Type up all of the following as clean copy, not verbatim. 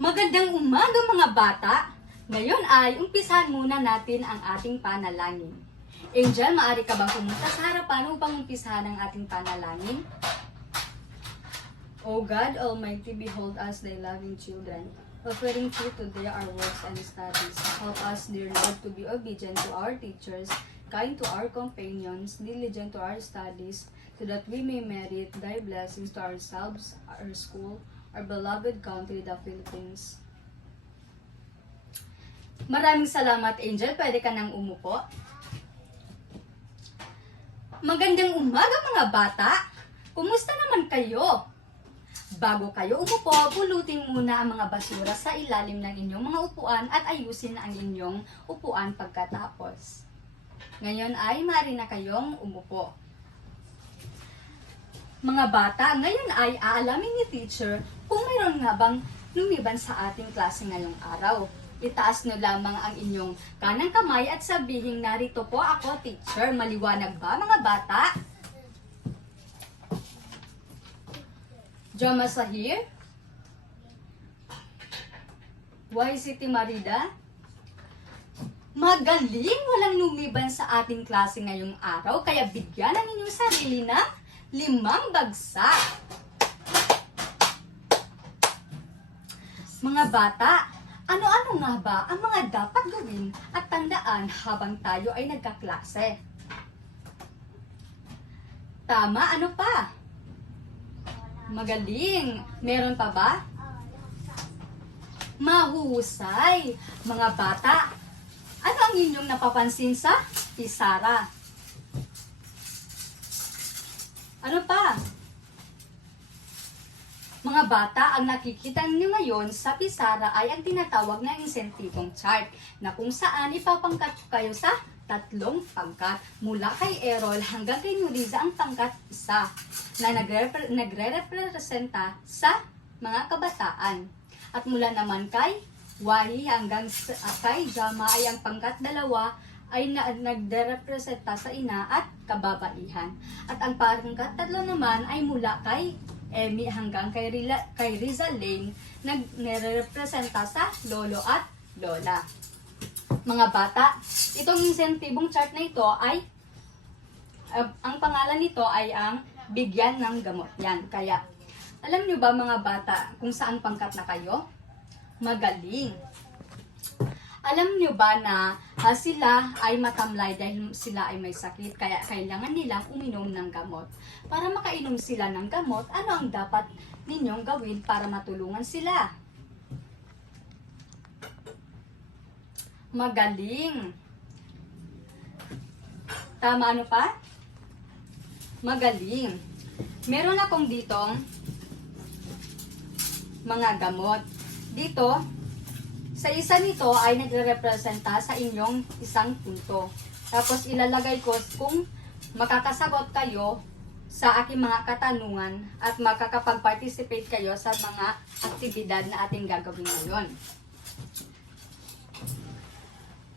Magandang umaga mga bata! Ngayon ay umpisahan muna natin ang ating panalangin. Angel, maaari ka bang pumunta sa harapan upang umpisahan ang ating panalangin? O God Almighty, behold us, thy loving children, offering fruit today our works and studies. Help us, dear Lord, to be obedient to our teachers, kind to our companions, diligent to our studies, so that we may merit thy blessings to ourselves, our school, our beloved country, the Philippines. Maraming salamat, Angel. Pwede ka nang umupo. Magandang umaga, mga bata! Kumusta naman kayo? Bago kayo umupo, pulutin muna ang mga basura sa ilalim ng inyong mga upuan at ayusin ang inyong upuan pagkatapos. Ngayon ay maaari na kayong umupo. Mga bata, ngayon ay aalamin ni teacher kung mayroon nga bang lumiban sa ating klase ngayong araw. Itaas nyo lamang ang inyong kanang kamay at sabihin, narito po ako, teacher. Maliwanag ba, mga bata? Jama Sahir? Why City Marida? Magaling! Walang lumiban sa ating klase ngayong araw, kaya bigyan ang inyong sarili ng 5 bagsak. Mga bata, ano-ano nga ba ang mga dapat gawin at tandaan habang tayo ay nagkaklase? Tama, ano pa? Magaling. Meron pa ba? Mahusay. Mga bata, ano ang inyong napapansin sa pisara? Ano pa? Mga bata, ang nakikita niyo ngayon sa pisara ay ang tinatawag na insentibong chart na kung saan ipapangkat kayo sa 3 pangkat mula kay Errol hanggang kay Nuriza ang pangkat 1 na nagre-representa sa mga kabataan. At mula naman kay Wahi hanggang kay Jama ay ang pangkat 2 ay nagre-representa sa ina at kababaihan. At ang pangkat 3 naman ay mula kay Emmy hanggang kay Rizal Lane, nagre-representa sa lolo at lola. Mga bata, itong insentibong chart na ito ay, ang pangalan nito ay ang bigyan ng gamot. Yan. Kaya, alam nyo ba mga bata kung saan pangkat na kayo? Magaling. Alam nyo ba na sila ay matamlay dahil sila ay may sakit, kaya kailangan nilang uminom ng gamot. Para makainom sila ng gamot, ano ang dapat ninyong gawin para matulungan sila? Magaling. Tama, ano pa? Magaling. Meron akong ditong mga gamot. Dito, sa isa nito ay nagre-representa sa inyong 1 punto. Tapos ilalagay ko kung makakasagot kayo sa aking mga katanungan at makakapag-participate kayo sa mga aktibidad na ating gagawin ngayon.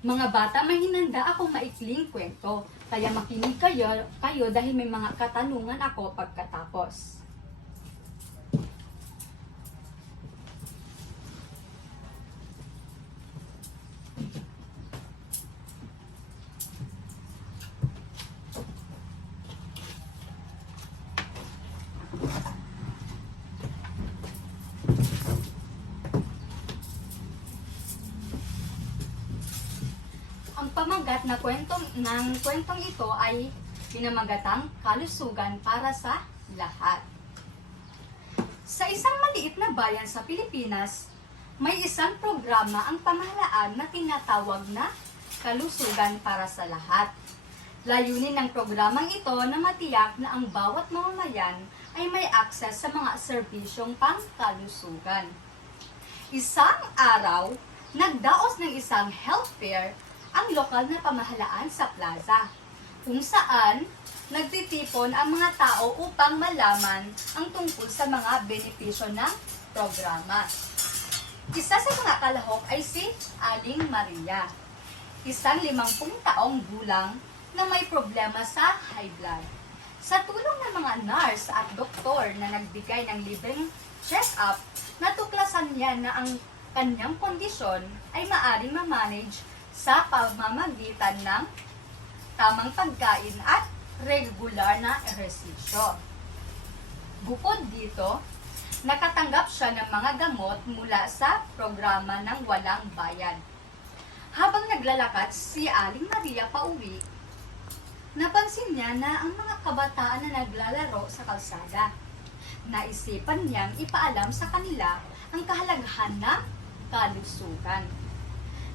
Mga bata, may hinanda akong maikling kwento. Kaya makinig kayo dahil may mga katanungan ako pagkatapos. Ang pamagat ng kwentong ito ay pinamagatang kalusugan para sa lahat. Sa isang maliit na bayan sa Pilipinas, may isang programa ang pamahalaan na tinatawag na kalusugan para sa lahat. Layunin ng programang ito na matiyak na ang bawat mamamayan ay may akses sa mga serbisyong pangkalusugan. Isang araw, nagdaos ng isang health fair ang lokal na pamahalaan sa plaza, kung saan nagtitipon ang mga tao upang malaman ang tungkol sa mga benepisyo ng programa. Isa sa mga kalahok ay si Aling Maria, isang 50 taong gulang na may problema sa high blood. Sa tulong ng mga nurse at doktor na nagbigay ng libreng check-up, natuklasan niya na ang kanyang kondisyon ay maaaring ma-manage sa pamamagitan ng tamang pagkain at regular na ehersisyo. Bukod dito, nakatanggap siya ng mga gamot mula sa programa ng walang bayad. Habang naglalakad si Aling Maria pauwi, napansin niya na ang mga kabataan na naglalaro sa kalsada. Naisipan niyang ipaalam sa kanila ang kahalagahan ng kalusugan.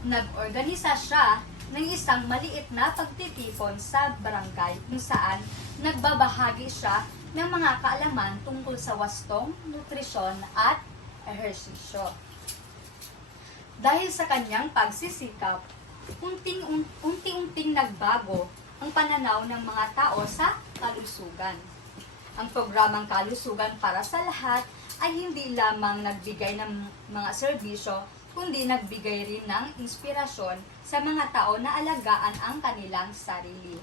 Nag-organisa siya ng isang maliit na pagtitipon sa barangay kung saan nagbabahagi siya ng mga kaalaman tungkol sa wastong, nutrisyon at ehersisyo. Dahil sa kanyang pagsisikap, unti-unting nagbago ang pananaw ng mga tao sa kalusugan. Ang programang Kalusugan para sa Lahat ay hindi lamang nagbigay ng mga serbisyo, kundi nagbigay rin ng inspirasyon sa mga tao na alagaan ang kanilang sarili.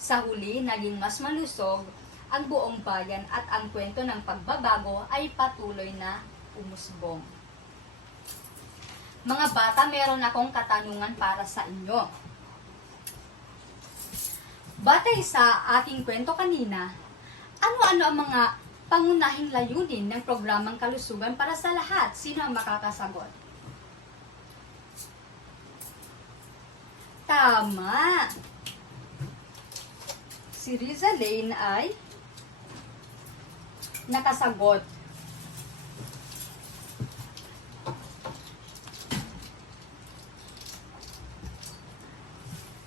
Sa huli, naging mas malusog ang buong bayan at ang kwento ng pagbabago ay patuloy na umusbong. Mga bata, meron akong katanungan para sa inyo. Batay sa ating kwento kanina, ano-ano ang mga pangunahing layunin ng programang Kalusugan para sa Lahat? Sino ang makakasagot? Tama! Si Riza Lane ay nakasagot.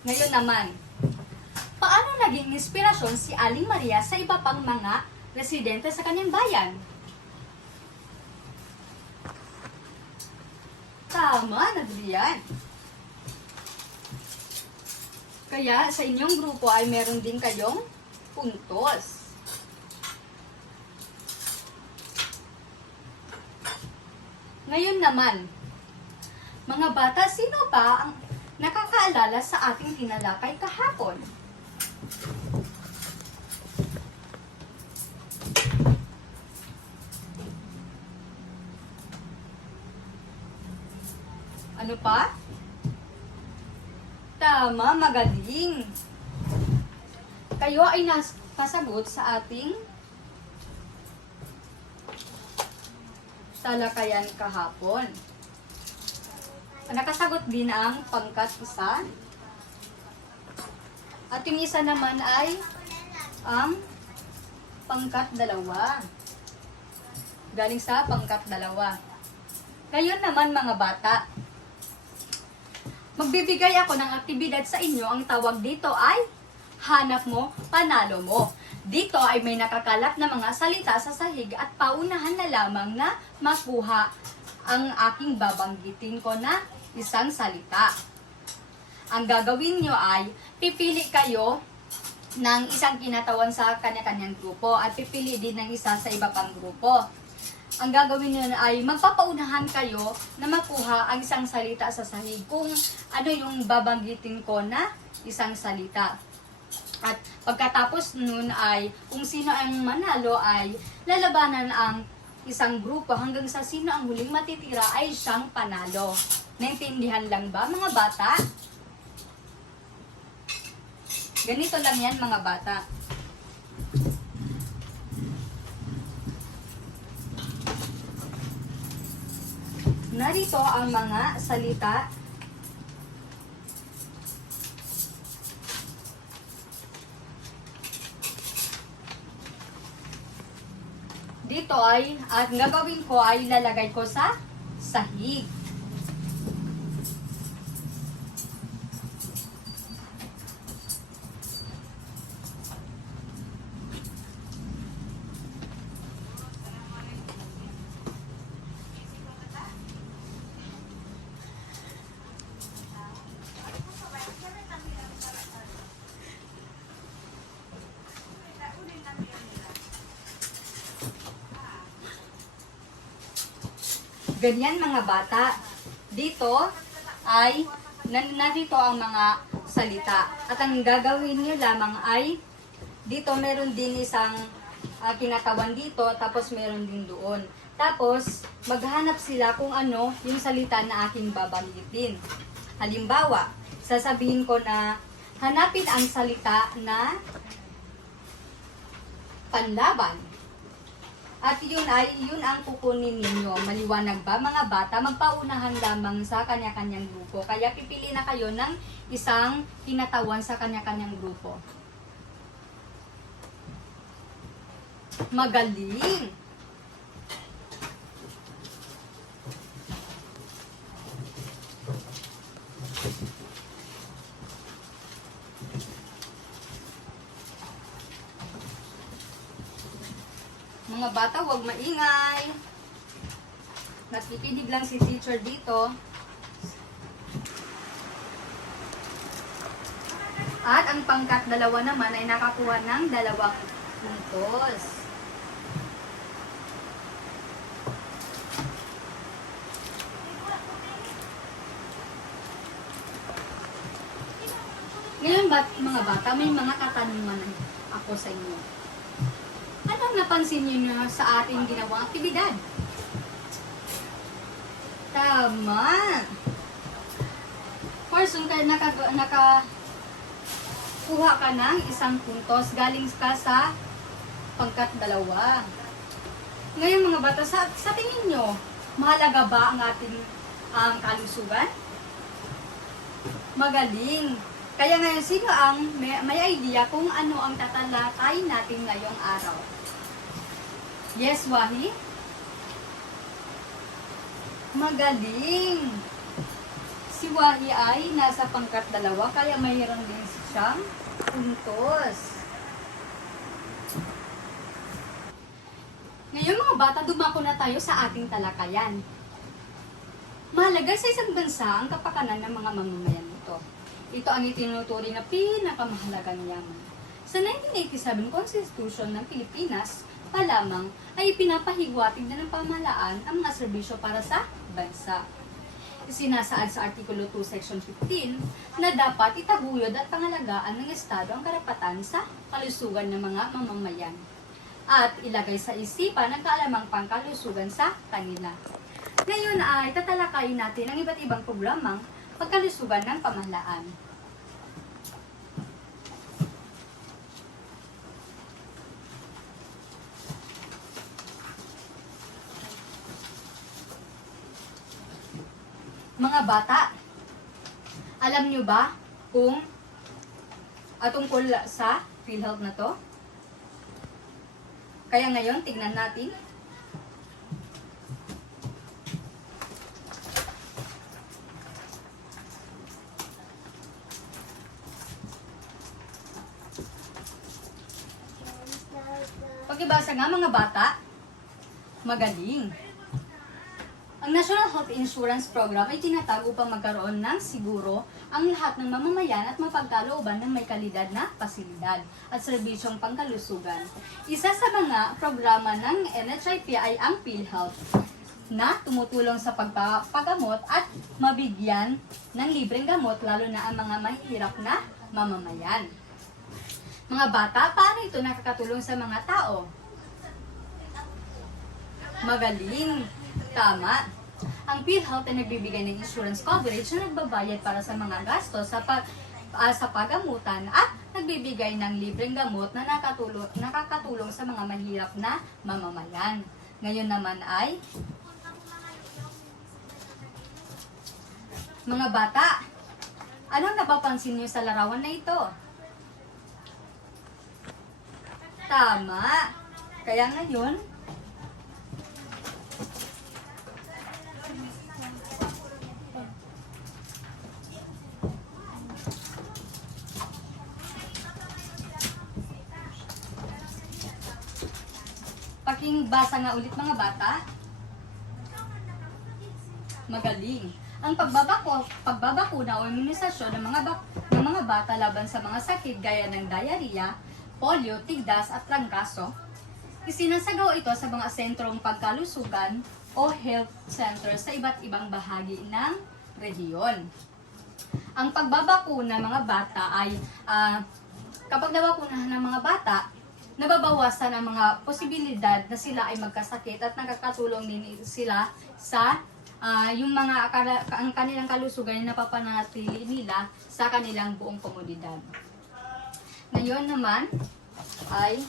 Ngayon naman, paano naging inspirasyon si Aling Maria sa iba pang mga residente sa kanyang bayan? Tama, Adrian. Kaya sa inyong grupo ay meron din kayong puntos. Ngayon naman, mga bata, sino pa ang nakakaalala sa ating tinalakay kahapon? Ano pa? Tama, magaling. Kayo ay nasasagot sa ating talakayan kahapon. Nakasagot din ang pangkat isa. At yung isa naman ay ang pangkat dalawa. Galing sa pangkat dalawa. Ngayon naman mga bata, magbibigay ako ng aktibidad sa inyo. Ang tawag dito ay hanap mo, panalo mo. Dito ay may nakakalat na mga salita sa sahig at paunahan na lamang na makuha ang aking babanggitin ko na isang salita. Ang gagawin nyo ay pipili kayo ng isang kinatawan sa kanya-kanyang grupo at pipili din ng isa sa iba pang grupo. Ang gagawin nyo ay magpapaunahan kayo na makuha ang isang salita sa sahig kung ano yung babanggitin ko na isang salita. At pagkatapos nun ay kung sino ang manalo ay lalabanan ang isang grupo hanggang sa sino ang huling matitira ay siyang panalo. Naintindihan lang ba mga bata? Ganito lang yan mga bata. Narito ang mga salita dito ay, at gagawin ko ay lalagay ko sa sahig. Ganyan mga bata. Dito ay narito ang mga salita. At ang gagawin niyo lamang ay dito meron din isang kinatawan dito tapos meron din doon. Tapos, maghanap sila kung ano yung salita na aking babanggitin. Halimbawa, sasabihin ko na hanapin ang salita na panlaban. At yun ang kukunin ninyo. Maliwanag ba mga bata? Magpaunahan lamang sa kanya-kanyang grupo. Kaya pipili na kayo ng isang kinatawan sa kanya-kanyang grupo. Magaling! Mga bata, huwag maingay. Nakikinig lang si teacher dito. At ang pangkat 2 naman ay nakakuha ng 2 puntos. Ngayon mga bata, may mga katanungan ako sa inyo. Anong napansin niyo na sa ating ginawang aktibidad? Tama! Person, kaya nakakuha ka ng 1 puntos, galing ka sa pangkat 2. Ngayon mga bata, sa tingin nyo, mahalaga ba ang ating kalusugan? Magaling! Kaya ngayon, sino ang may idea kung ano ang tatalakay natin ngayong araw? Yes, Wahi? Magaling! Si Wahi ay nasa pangkat 2, kaya mayroon din siyang puntos. Ngayon mga bata, dumako na tayo sa ating talakayan. Mahalaga sa isang bansa ang kapakanan ng mga mamamayan nito. Ito ang itinuturing na pinakamahalagang yaman. Sa 1987 Constitution ng Pilipinas pa lamang ay pinapahigwatig na ng pamahalaan ang mga serbisyo para sa bansa. Sinasaad sa Artikulo 2, Section 15 na dapat itaguyod at pangalagaan ng Estado ang karapatan sa kalusugan ng mga mamamayan at ilagay sa isipan ang kaalamang pangkalusugan sa kanila. Ngayon ay tatalakayin natin ang iba't ibang programang pagkalusugan ng pamahalaan. Mga bata, alam nyo ba kung tungkol sa PhilHealth na to? Kaya ngayon, tignan natin. Pakibasa nga mga bata, magaling. Ang National Health Insurance Program ay tinatag upang magkaroon ng siguro ang lahat ng mamamayan at mapagkalooban ng may kalidad na pasilidad at serbisyong pangkalusugan. Isa sa mga programa ng NHIP ay ang PhilHealth na tumutulong sa pagpapagamot at mabigyan ng libreng gamot lalo na ang mga mahihirap na mamamayan. Mga bata, paano ito nakakatulong sa mga tao? Magaling! Tama. Ang PhilHealth ay nagbibigay ng insurance coverage na nagbabayad para sa mga gastos sa pagamutan at nagbibigay ng libreng gamot na nakakatulong sa mga mahirap na mamamayan. Ngayon naman ay, mga bata, anong napapansin niyo sa larawan na ito? Tama. Kaya ngayon, basa nga ulit mga bata. Magaling. Ang pagbabakuna o imunisasyon ng mga bata laban sa mga sakit gaya ng diarrhea, polio, tigdas at trangkaso, isinasagawa ito sa mga sentrong pagkalusugan o health centers sa iba't ibang bahagi ng rehiyon. Ang pagbabakuna ng mga bata ay kapag nabakunahan ng mga bata, nababawasan ang mga posibilidad na sila ay magkasakit at nakakatulong din sila sa yung mga ang kanilang kalusugan na napapanatili nila sa kanilang buong komunidad. Ngayon naman ay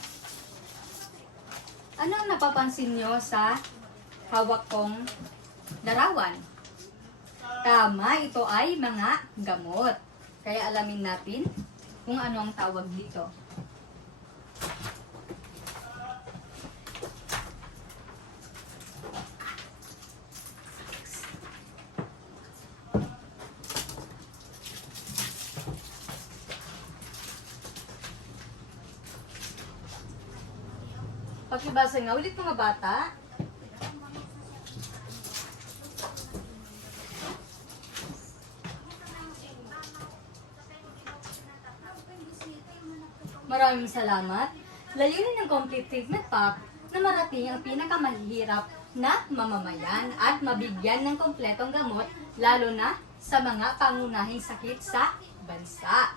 ano ang napapansin nyo sa hawak kong larawan? Tama, ito ay mga gamot. Kaya alamin natin kung ano ang tawag dito. Pakibasa nga ulit mga bata. Maraming salamat. Layunin ng Complete Treatment Pack na marating ang pinakamahirap na mamamayan at mabigyan ng kompletong gamot lalo na sa mga pangunahing sakit sa bansa.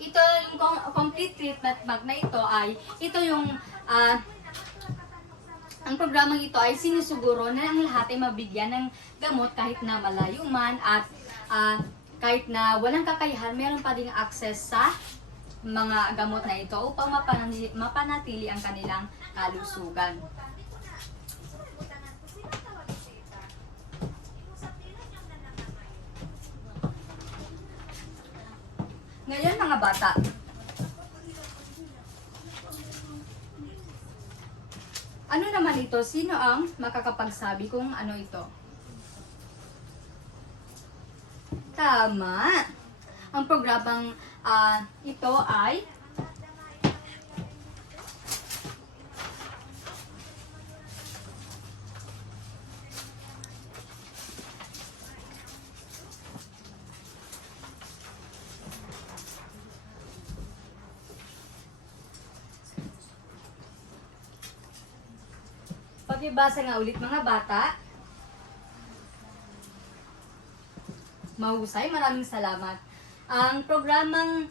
Ito yung Complete Treatment Pack na ito yung ang programang ito ay sinusuguro na ang lahat ay mabigyan ng gamot kahit na malayo man at kahit na walang kakayahan, meron pa ding access sa mga gamot na ito upang mapanatili ang kanilang kalusugan. Ngayon mga bata, ano naman ito? Sino ang makakapagsabi kung ano ito? Tama! Ang programang ito ay pakibasa nga ulit mga bata. Mahusay, maraming salamat. Ang programang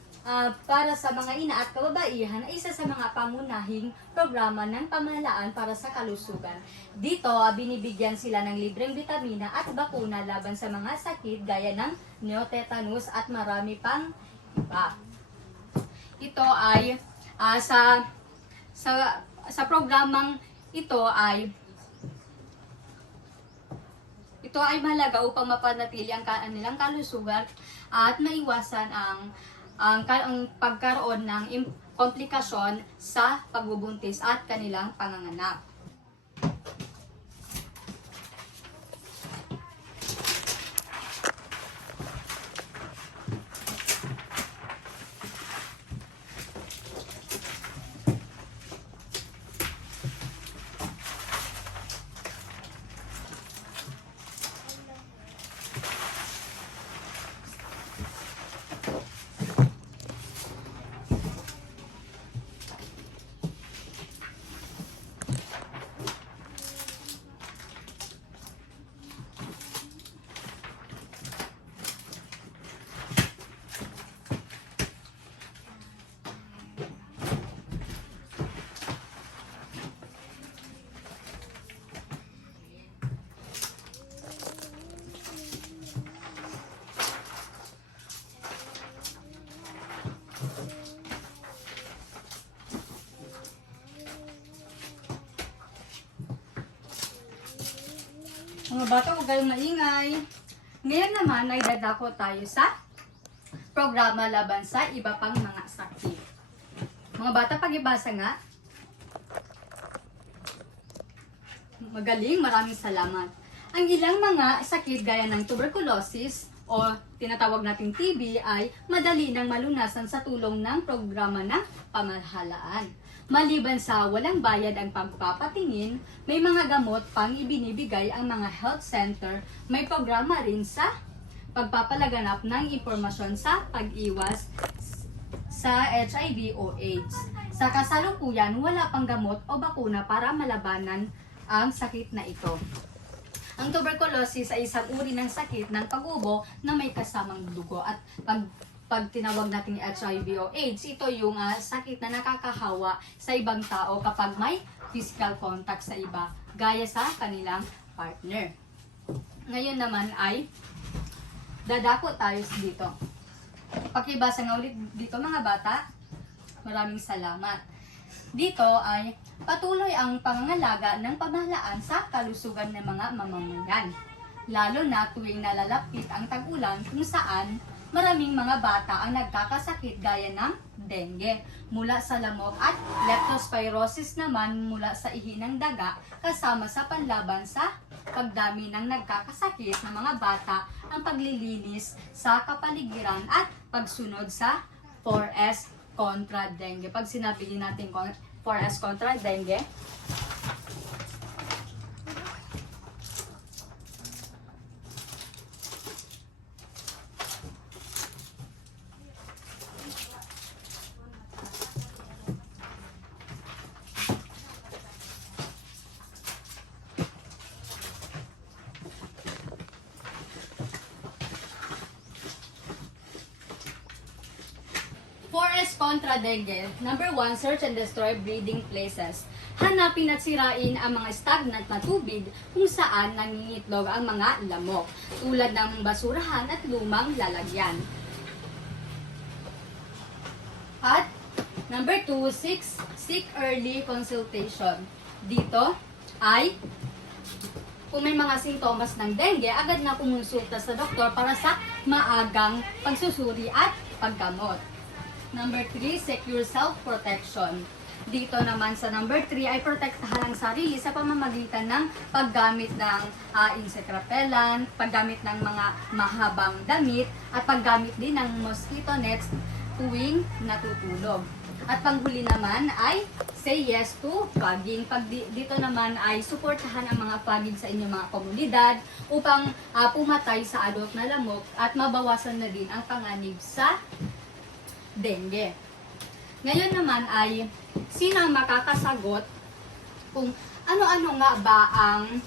para sa mga ina at kababaihan ay isa sa mga pamunahing programa ng pamahalaan para sa kalusugan. Dito, binibigyan sila ng libreng bitamina at bakuna laban sa mga sakit gaya ng neotetanus at marami pang iba. Ito ay sa programang ito ay mahalaga upang mapanatili ang kanilang kalusugan at maiwasan ang pagkaroon ng komplikasyon sa pagbubuntis at kanilang panganganak. Mga bata, huwag kayong maingay. Ngayon naman ay dadako tayo sa programa laban sa iba pang mga sakit. Mga bata, pakibasa nga. Magaling, maraming salamat. Ang ilang mga sakit gaya ng tuberculosis o tinatawag nating TB ay madali nang malunasan sa tulong ng programa ng pamahalaan. Maliban sa walang bayad ang pagpapatingin, may mga gamot pang ibinibigay ang mga health center. May programa rin sa pagpapalaganap ng impormasyon sa pag-iwas sa HIV o AIDS. Sa kasalukuyan, wala pang gamot o bakuna para malabanan ang sakit na ito. Ang tuberculosis ay isang uri ng sakit ng pag-ubo na may kasamang dugo at pag tinawag natin HIV o AIDS, ito yung sakit na nakakahawa sa ibang tao kapag may physical contact sa iba, gaya sa kanilang partner. Ngayon naman ay dadako tayo dito. Pakibasa nga ulit dito mga bata. Maraming salamat. Dito ay patuloy ang pangangalaga ng pamahalaan sa kalusugan ng mga mamamayan. Lalo na tuwing nalalapit ang tag-ulan kung saan maraming mga bata ang nagkakasakit gaya ng dengue mula sa lamok at leptospirosis naman mula sa ihi ng daga kasama sa panlaban sa pagdami ng nagkakasakit ng mga bata ang paglilinis sa kapaligiran at pagsunod sa 4S kontra dengue. Pag sinabi natin 4S kontra dengue, kontra dengue. Number 1, search and destroy breeding places. Hanapin at sirain ang mga stagnant na tubig kung saan nangingitlog ang mga lamok, tulad ng basurahan at lumang lalagyan. At number 2, seek early consultation. Dito ay kung may mga sintomas ng dengue, agad na kumonsulta sa doktor para sa maagang pagsusuri at paggamot. Number 3, secure self-protection. Dito naman sa number 3 ay protektahan ang sarili sa pamamagitan ng paggamit ng insect repellent, paggamit ng mga mahabang damit, at paggamit din ng mosquito nets tuwing natutulog. At panghuli naman ay say yes to fogging. Dito naman ay suportahan ang mga fogging sa inyong mga komunidad upang pumatay sa adult na lamok at mabawasan na din ang panganib sa dengue. Ngayon naman ay sino ang makakasagot kung ano-ano nga ba ang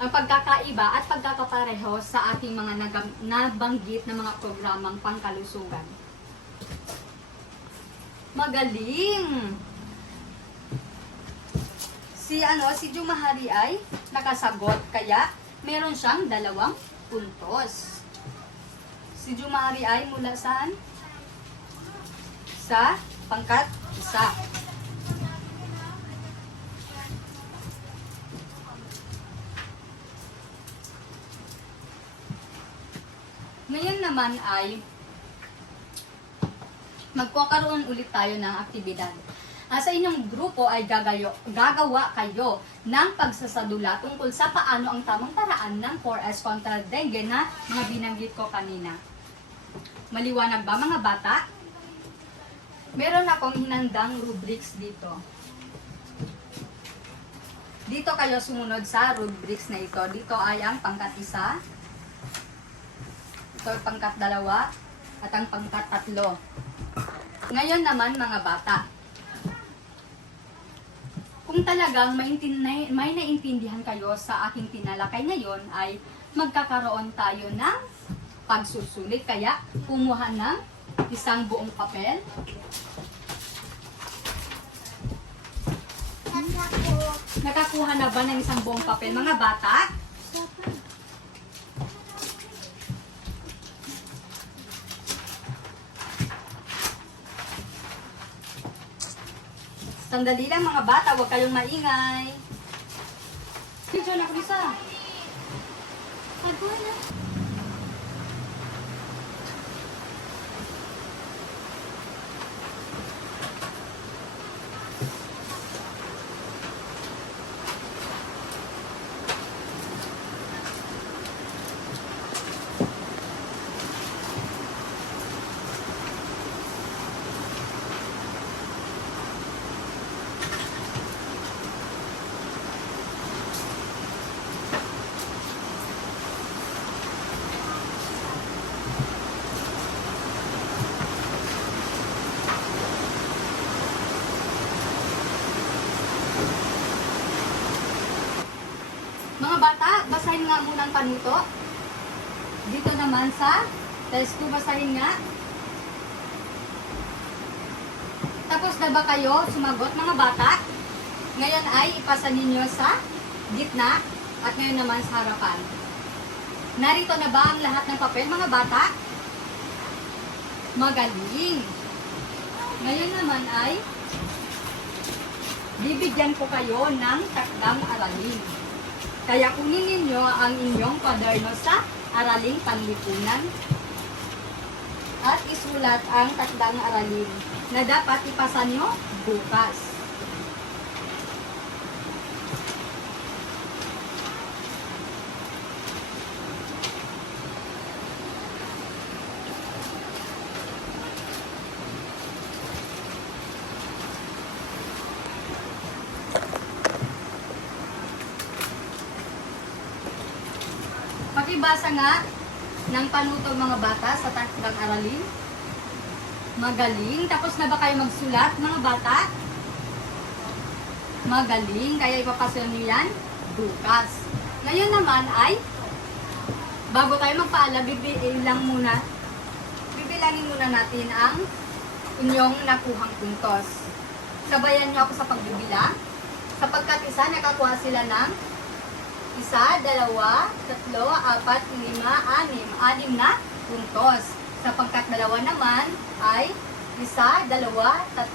pagkakaiba at pagkakapareho sa ating mga nabanggit na mga programang pangkalusugan. Magaling! Si Jumahari ay nakasagot kaya meron siyang 2 puntos. Si Jumari ay mula saan? Sa pangkat 1. Ngayon naman ay magkakaroon ulit tayo ng aktibidad. Sa inyong grupo ay gagawa kayo ng pagsasadula tungkol sa paano ang tamang paraan ng 4S kontra dengue na mga binanggit ko kanina. Maliwanag ba mga bata? Meron akong hinandang rubrics dito. Dito kayo sumunod sa rubrics na ito. Dito ay ang pangkat 1, ito ay pangkat 2, at ang pangkat 3. Ngayon naman mga bata, kung talagang may naintindihan kayo sa aking tinalakay ngayon ay magkakaroon tayo ng pagsusulit. Kaya kumuha ng isang buong papel. Nakakuha na ba ng isang buong papel mga bata? Sandali lang mga bata, huwag kayong maingay. Picture na ko isa. Pagkuha na. Mga bata, basahin nga muna ang panuto. Dito naman sa Test 2, basahin nga. Tapos na ba kayo sumagot mga bata? Ngayon ay ipasa ninyo sa gitna at ngayon naman sa harapan. Narito na ba ang lahat ng papel mga bata? Magaling! Ngayon naman ay bibigyan ko kayo ng takdang aralin. Kaya kunin ninyo ang inyong kwaderno sa araling panlipunan at isulat ang takdang aralin na dapat ipasa nyo bukas. Pakibasa nga ng panutong mga bata sa takdang aralin. Magaling. Tapos na ba kayo magsulat mga bata? Magaling. Kaya ipapasa niyo yan bukas. Ngayon naman ay bago tayo magpaalam, bibilangin muna natin ang inyong nakuhang puntos. Sabayan niyo ako sa pagbibilang. Sapagkat isa, nakakuha sila ng 1, 2, 3, 4, 5, 6, 6 na puntos. Sapagkat dalawa naman ay 1, 2, 3, 4, 5,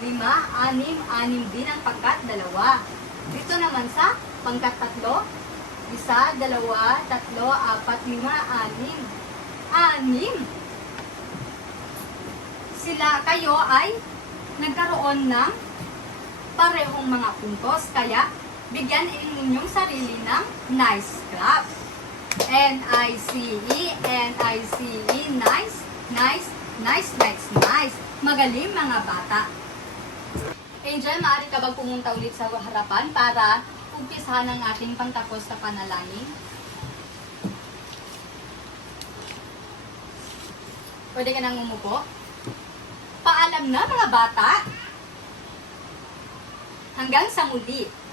6, 6 din ang pangkat dalawa. Dito naman sa pangkat 3, 1, 2, 3, 4, 5, 6, 6. Sila kayo ay nagkaroon ng parehong mga puntos. Kaya bigyan ninyong sarili ng nice clap. N-I-C-E, N-I-C-E, nice, nice, nice, nice, nice. Magaling mga bata. Angel, maaari ka bang pumunta ulit sa harapan para umpisahan ang ating pangtapos na panalangin? Pwede ka nang umupo? Paalam na mga bata. Hanggang sa muli.